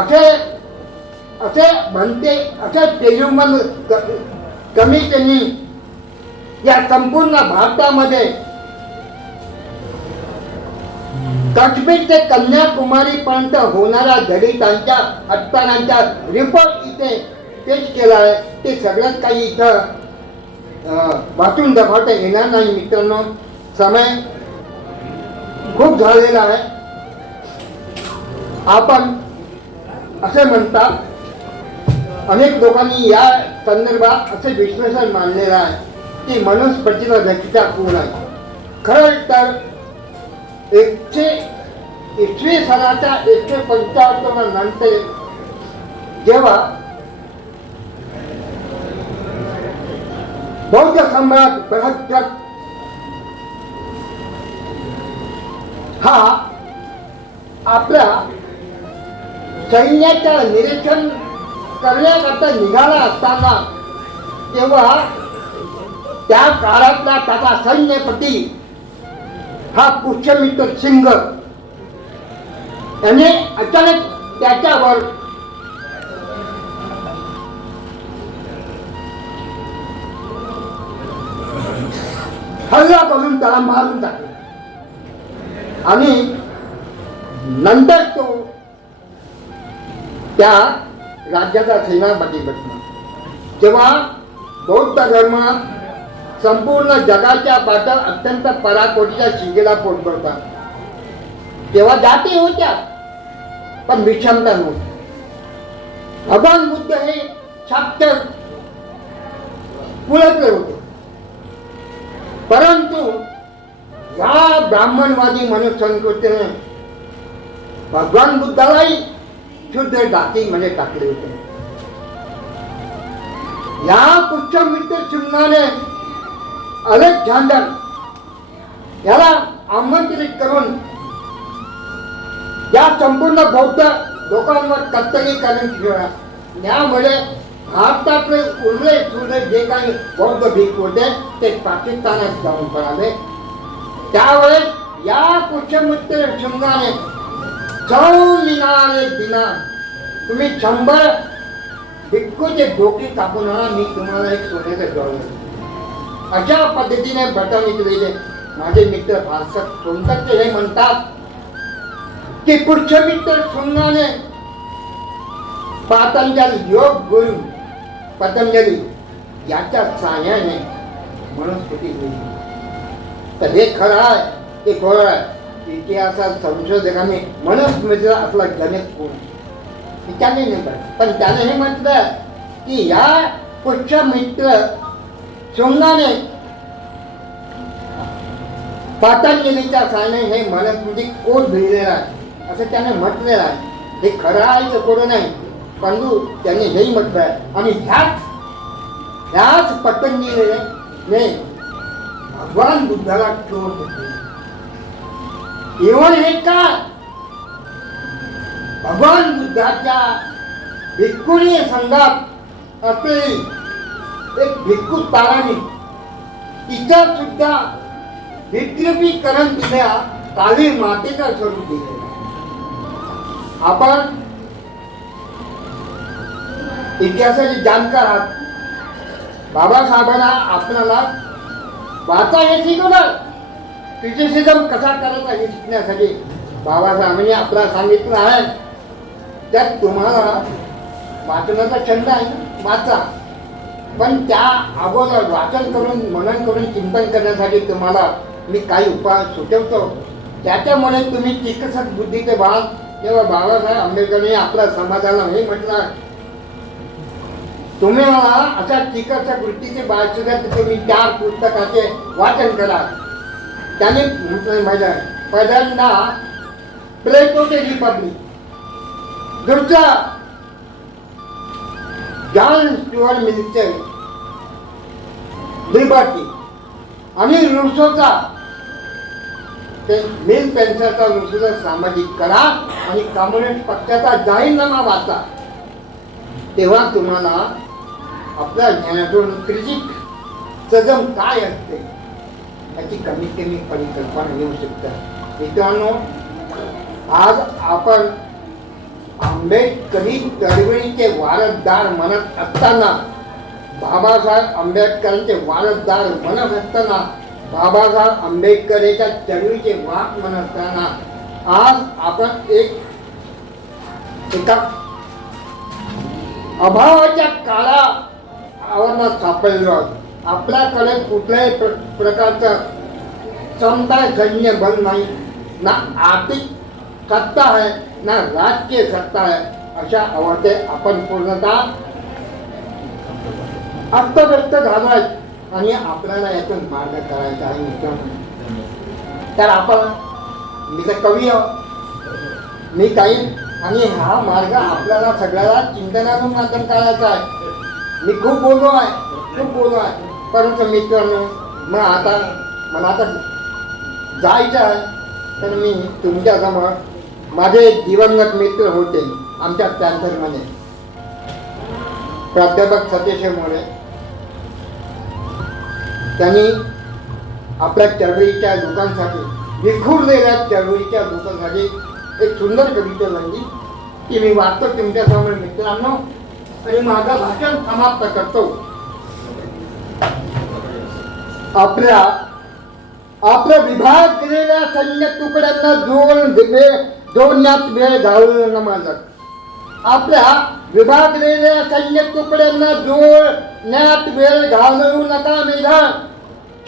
असे असे म्हणते, असे तेलुगू कमिटीने या संपूर्ण भारतामध्ये काश्मीर ते कन्याकुमारी पर्यंत होणाऱ्या दलितांच्या अत्याचारांचा रिपोर्ट इथे पेश केला आहे. ते सगळंच काही इथं वाचून दाखवता येणार नाही मित्रांनो, समय खूप झालेला आहे. आपण असे म्हणतात, अनेक लोकांनी या संदर्भात असे विश्लेषण मांडलेलं आहे की मनुस्मृतीला व्यक्तीचा खून आहे. खरं तर 155 नंतर जेव्हा बौद्ध सम्राट बृहद्रथ हा आपल्या सैन्याचं निरीक्षण करण्याकरता निघाला असताना तेव्हा त्या काळातला त्याचा सैन्यपती हा पुष्यमित्र सिंह याने अचानक त्याच्यावर हल्ला करून त्याला मारून टाकले आणि नंतर तो त्या राज्याचा सेनापती बनला. जेव्हा बौद्ध धर्म संपूर्ण जगाच्या पाठर अत्यंत पराकोटीच्या शिगेला पोहोचला तेव्हा जाती होत्या पण विषमता नव्हती. भगवान बुद्ध हे शाक्त पुलटले होते, परंतु या ब्राह्मणवादी मनुसंस्कृतीने भगवान बुद्धालाही शुद्ध जातीमध्ये टाकले होते. या पुष्यमित्र सिंहाने अलेक्झांडर याला आमंत्रित करून या संपूर्ण बौद्ध लोकांवर कत्तलीकरण केलं. यामुळे भारतातले उरले जे काही बौद्ध भिक्खू होते ते पाकिस्तानात जाऊन पडाले. त्यावेळेस या पुष्यमित्र सिंहाने 100 मिनारे दिना तुम्ही 100 भिक्खूचे डोके कापून आणा, मी तुम्हाला एक सोन्याचं डॉलर. अशा पद्धतीने बटवणी केलेले माझे मित्र भाषक सोनटक्के हे म्हणतात की पुष्यमित्र सिंहाने पातंजली योग गुरु पतंजली याच्या साहाय्याने मनुस्मृती लिहिली. तर हे खरं आहे, ते खोरं आहे. इतिहासात संशोधकांनी मनुस्मृतीला आपला जनक कोण त्याने नाही म्हटलं, पण त्याने हे म्हटलं की या पुष्यमित्र सिंहाने पातंजलीच्या साहाय्याने हे मनुस्मृती कोण लिहिलेलं आहे असं त्याने म्हटलेलं आहे. हे खरं आहे तर कोण नाही, परंतु त्याने हेही म्हटलं आहे. आणि ह्याच पतंजलीने भगवान बुद्धाला चोर घेतले. एवढं हे का भगवान बुद्धाच्या भिक्खुनी संघात असलेली एक भिक्खू ताराणी तिचं सुद्धा विद्रुपीकरण दिल्या काली मातेचं स्वरूप दिले. आपण इतिहासाचे जाणकार आहात. बाबासाहेबांना आपल्याला वाचा हे शिकवलं. क्रिटिसिझम कसा करायचा हे शिकण्यासाठी बाबासाहेबांनी आपला सांगितलं आहे. त्यात तुम्हाला वाचनाचा छंद आहे ना, वाचा, पण त्या अगोदर वाचन करून मनन करून चिंतन करण्यासाठी तुम्हाला मी काही उपाय सुचवतो. त्याच्यामुळे तुम्ही चिकित्सक बुद्धीचे व्हाल. तेव्हा बाबासाहेब आंबेडकरांनी आपल्या समाजाला हे म्हटलं, तुम्ही मला अशा चिकित्सक वृत्तीचे बाळसुद्धा तुम्ही 4 पुस्तकाचे वाचन करा. त्याने म्हटलं पहिल्यांदा प्लेटोचे रिपब्लिक, दुसरा जॉन स्टुअर्ट मिलचे लिबर्टी आणि रुसोचा ते मिल पेन्सरचा रुसोचा सामाजिक करा आणि कम्युनिस्ट पक्षाचा जाहीरनामा वाचा. तेव्हा तुम्हाला आपल्या ज्ञानातून क्रिटिसिझम काय असते याची कमीत कमी परिकल्पना येऊ शकते. मित्रांनो, आज आपण आंबेडकरी चळवळीचे वारसदार म्हणत असताना, बाबासाहेब आंबेडकरांचे वारसदार म्हणत असताना, बाबासाहेब आंबेडकरच्या चळवळीचे वाक म्हणत असताना, आज आपण एका अभावाच्या काळा आवरणात सापडलो आहोत. आपल्याकडे कुठल्याही प्रकारचं क्षमता सैन्य बल नाही, ना आर्थिक सत्ता आहे, ना राजकीय सत्ता आहे. अशा अवस्थेत आपण पूर्णतः अस्तव्यस्त झालो आहे आणि आपल्याला यातून मार्ग करायचा आहे मित्र. तर आपण, मी तर कवी आहो, मी काही, आणि हा मार्ग आपल्याला सगळ्याला चिंतनातून माध्यम काढायचा आहे. मी खूप बोललो आहे, परंतु मित्रांनो, मला आता जायचं आहे. तर मी तुमच्यासमोर माझे दिवंगत मित्र होते आमच्या पॅन्थरमध्ये, प्राध्यापक सतीश मोरे. त्यांनी आपल्या चळवळीच्या लोकांसाठी, विखुरलेल्या चळवळीच्या लोकांसाठी एक सुंदर कविता लिहिली, ती मी वाचतो तुमच्यासमोर मित्रांनो, आणि माझं भाषण समाप्त करतो. आपल्या विभागलेल्या सैन्य तुकड्यांना जोडण्यात वेळ घालवू नका. आपल्या विभागलेल्या सैन्य तुकड्यांना जोडण्यात वेळ घालवू नका. मेघा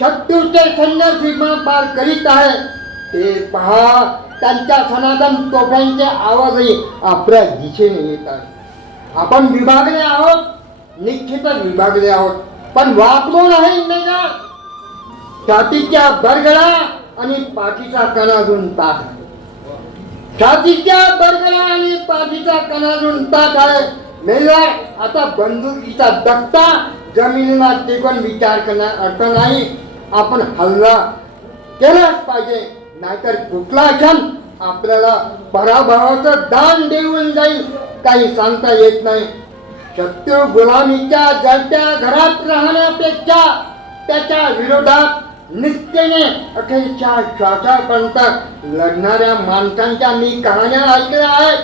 शत्रूचे सैन्य सीमा पार करीत आहे, ते पहा. त्यांच्या सनातन तोफ्यांचे आवाजही आपल्या दिशेने येत आहे. आपण विभागले आहोत, निश्चितच विभागले आहोत, पण वापरू नाही का. छातीच्या बरगडा आणि पाठीचा कणाजून ताट, छातीच्या बरगडा आणि पाठीचा कणाजून ताट आहे. मेला आता बंदुकीचा दत्ता जमिनीला टेकून विचार करण्यात अर्थ नाही. आपण हल्ला केलाच पाहिजे, नाहीतर कुठला क्षण आपल्याला पराभवाचं दान देऊन जाईल काही सांगता येत नाही. शत्रू गुलामीच्या जळत्या घरात राहण्यापेक्षा त्याच्या विरोधात निष्ठेने अखेरच्या श्वासापर्यंत लढणाऱ्या माणसांच्या मी कहाण्या ऐकल्या आहेत.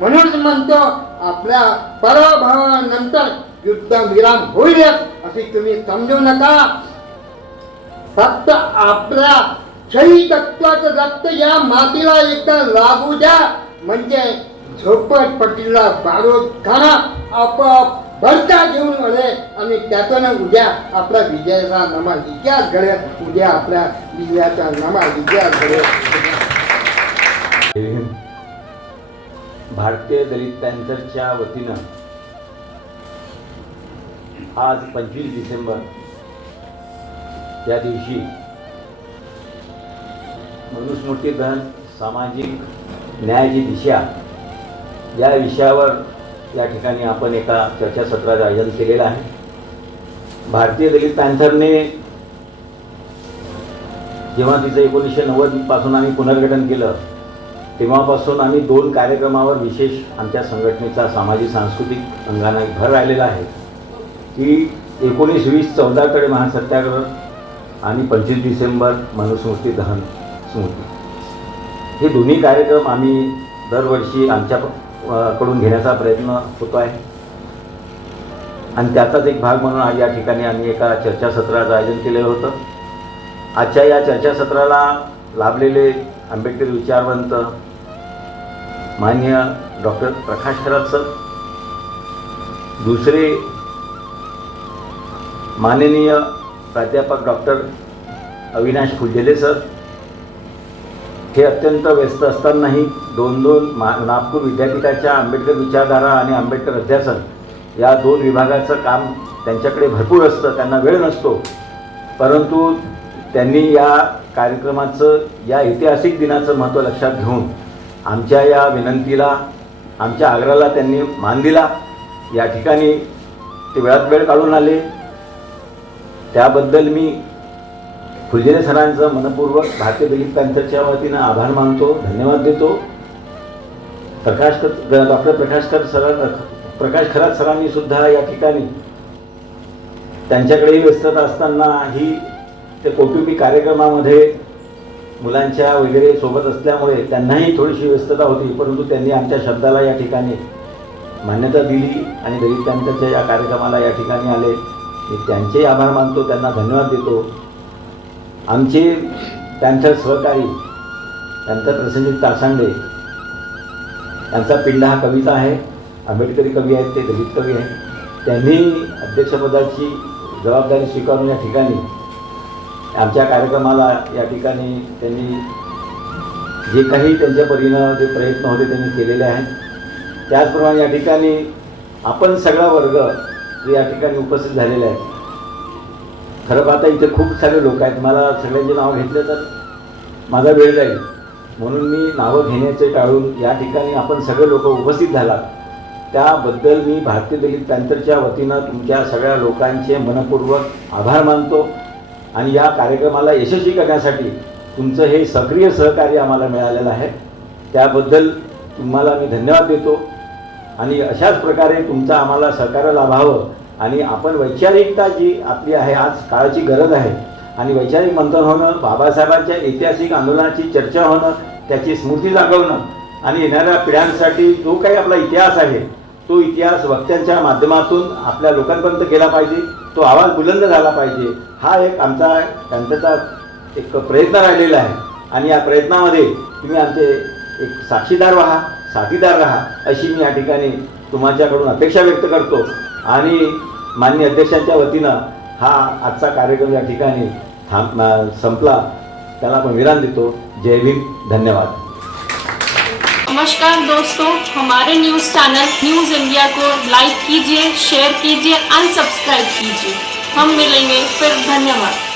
म्हणून म्हणतो, आपल्या पराभवानंतर युद्धविराम होईलच असे तुम्ही समजू नका. फक्त आपल्या शहीद तत्वाचं रक्त या मातीला एकदा लागू द्या, म्हणजे झोपडपट्टीला बारूद खाना आपोआप भरता घेऊन आले आणि त्यातून उद्या आपला विजयाचा नमा इतिहास घडेल. उद्या आपल्या विजयाचा नमा इतिहास घडेल. भारतीय दलित पॅन्थरच्या वतीनं आज 25 डिसेंबर या दिवशी मनुस्मृती दहन, सामाजिक न्यायाची दिशा या विषयावर या ठिकाणी आपण एका चर्चासत्राचं आयोजन केलेलं आहे. भारतीय दलित पॅन्थरने जेव्हा तिचं 1990 पासून आम्ही पुनर्गठन केलं, तेव्हापासून आम्ही 2 कार्यक्रमावर विशेष आमच्या संघटनेचा सामाजिक सांस्कृतिक अंगाने भर राहिलेला आहे, की 19-20 14 महासत्याग्रह आणि 25 डिसेंबर मनुस्मृती दहन स्मृती. हे दोन्ही कार्यक्रम आम्ही दरवर्षी आमच्याकडून घेण्याचा प्रयत्न होतो आहे. आणि त्याचाच एक भाग म्हणून आज या ठिकाणी आम्ही एका चर्चासत्राचं आयोजन केलेलं होतं. आजच्या या चर्चासत्राला लाभलेले आंबेडकर विचारवंत माननीय डॉक्टर प्रकाश खरात सर, दुसरे माननीय प्राध्यापक डॉक्टर अविनाश फुलझेले सर, हे अत्यंत व्यस्त असतानाही 2 नागपूर विद्यापीठाच्या आंबेडकर विचारधारा आणि आंबेडकर अध्यासन या 2 विभागाचं काम त्यांच्याकडे भरपूर असतं, त्यांना वेळ नसतो. परंतु त्यांनी या कार्यक्रमाचं, या ऐतिहासिक दिनाचं महत्त्व लक्षात घेऊन आमच्या या विनंतीला, आमच्या आग्रहाला त्यांनी मान दिला. या ठिकाणी ते वेळात वेळ काढून आले, त्याबद्दल मी फुलझेले सरांचं मनपूर्वक भारतीय दलित पॅन्थरच्या वतीनं आभार मानतो, धन्यवाद देतो. डॉक्टर प्रकाश खरात सरांनी सुद्धा या ठिकाणी त्यांच्याकडेही व्यस्तता असतानाही ते कौटुंबिक कार्यक्रमामध्ये मुलांच्या वगैरे सोबत असल्यामुळे त्यांनाही थोडीशी व्यस्तता होती, परंतु त्यांनी आमच्या शब्दाला या ठिकाणी मान्यता दिली आणि दलित पॅंथरच्या या कार्यक्रमाला या ठिकाणी आले. मी त्यांचे आभार मानतो, त्यांना धन्यवाद देतो. आमचे पॅंथर सहकारी पॅंथर प्रसंजित तासांडे यांचा पिंड हा कविता आहे. आंबेडकरी कवी आहेत, ते दलित कवी आहेत. त्यांनी अध्यक्षपदाची जबाबदारी स्वीकारून या ठिकाणी आमच्या कार्यक्रमाला या ठिकाणी त्यांनी जे काही त्यांच्या परीनं जे प्रयत्न होते त्यांनी केलेले आहेत. त्याचप्रमाणे या ठिकाणी आपण सगळा वर्ग जे या ठिकाणी उपस्थित झालेले आहेत. खरं पाहता इथे खूप सारे लोक आहेत, मला सगळ्यांचे नाव घेतले तर माझा वेळ जाईल, म्हणून मी नावं घेण्याचे टाळून या ठिकाणी आपण सगळे लोक उपस्थित झालात त्याबद्दल मी भारतीय दलित पॅंथरच्या वतीनं तुमच्या सगळ्या लोकांचे मनपूर्वक आभार मानतो. आणि या कार्यक्रमाला यशस्वी करण्यासाठी तुमचं हे सक्रिय सहकार्य आम्हाला मिळालेलं आहे, त्याबद्दल तुम्हाला मी धन्यवाद देतो. आणि अशाच प्रकारे तुमचं आम्हाला सहकार्य लाभावं आणि आपण वैचारिकता जी आपली आहे, आज काळाची गरज आहे आणि वैचारिक मंथन होणं, बाबासाहेबांच्या ऐतिहासिक आंदोलनाची चर्चा होणं, त्याची स्मृती जागवणं आणि येणाऱ्या पिढ्यांसाठी जो काही आपला इतिहास आहे तो इतिहास वक्त्यांच्या माध्यमातून आपल्या लोकांपर्यंत गेला पाहिजे, तो आवाज बुलंद झाला पाहिजे. हा एक आमचा त्यांचा एक प्रयत्न राहिलेला आहे आणि या प्रयत्नामध्ये तुम्ही आमचे एक साक्षीदार व्हा, साथीदार राहा, अशी मी या ठिकाणी तुमच्याकडून अपेक्षा व्यक्त करतो. आणि माननीय अध्यक्षांच्या वतीनं हा आजचा कार्यक्रम या ठिकाणी संपला, त्याला आपण विराम देतो. जय भीम, धन्यवाद. नमस्कार दोस्तों, हमारे न्यूज़ चैनल न्यूज़ इंडिया को लाइक कीजिए, शेयर कीजिए, अनसब्सक्राइब कीजिए. हम मिलेंगे फिर. धन्यवाद.